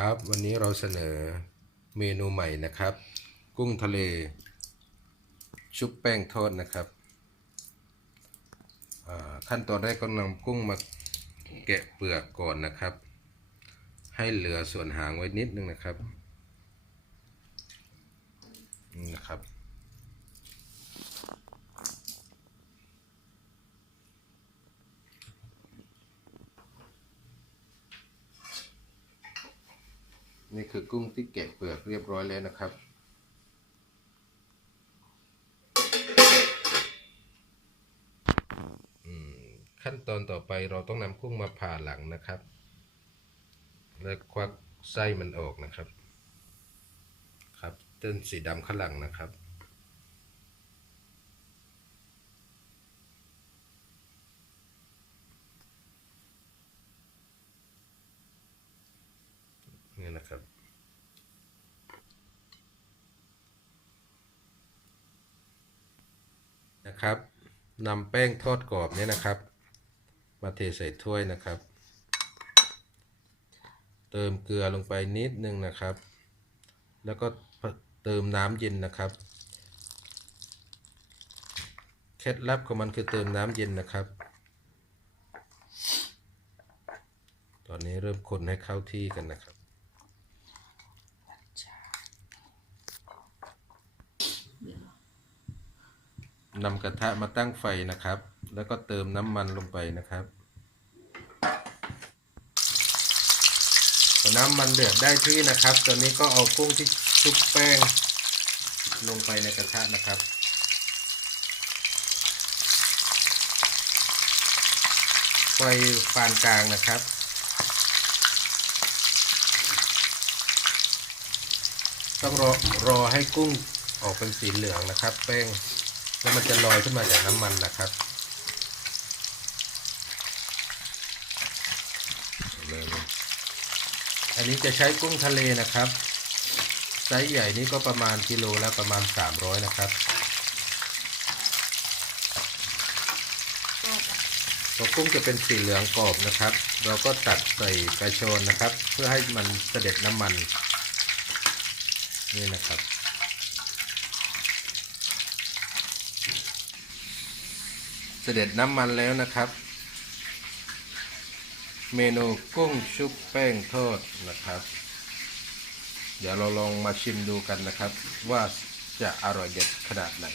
ครับวันนี้เราเสนอเมนูใหม่นะครับ กุ้งทะเลชุบแป้งทอดนะครับขั้นตอนแรกก็นำกุ้งมาแกะเปลือกก่อนนะครับ ให้เหลือส่วนหางไว้นิดนึงนะครับนี่นะครับนี่คือกุ้งที่แกะเปลือกเรียบร้อยแล้วนะครับขั้นตอนต่อไปเราต้องนำกุ้งมาผ่าหลังนะครับแล้วควักไส้มันออกนะครับครับเส้นสีดำข้างหลังนะครับนี่นะครับนำแป้งทอดกรอบเนี่ยนะครับมาเทใส่ถ้วยนะครับเติมเกลือลงไปนิดนึงนะครับแล้วก็เติมน้ำเย็นนะครับเคล็ดลับของมันคือเติมน้ำเย็นนะครับตอนนี้เริ่มคนให้เข้าที่กันนะครับนำกระทะมาตั้งไฟนะครับแล้วก็เติมน้ำมันลงไปนะครับพอน้ำมันเดือดได้ที่นะครับตอนนี้ก็เอากุ้งที่ชุบแป้งลงไปในกระทะนะครับไฟปานกลางนะครับต้องรอให้กุ้งออกเป็นสีเหลืองนะครับแป้งแล้วมันจะลอยขึ้นมาจากน้ำมันนะครับอันนี้จะใช้กุ้งทะเลนะครับไซส์ใหญ่นี้ก็ประมาณกิโลละประมาณ300นะครับพอกุ้งจะเป็นสีเหลืองกรอบนะครับเราก็ตัดใส่กระชอนนะครับเพื่อให้มันเสด็จน้ำมันนี่นะครับเสด็จน้ำมันแล้วนะครับเมนูกุ้งชุบแป้งทอดนะครับเดี๋ยวเราลองมาชิมดูกันนะครับว่าจะอร่อยเด็ดขนาดไหน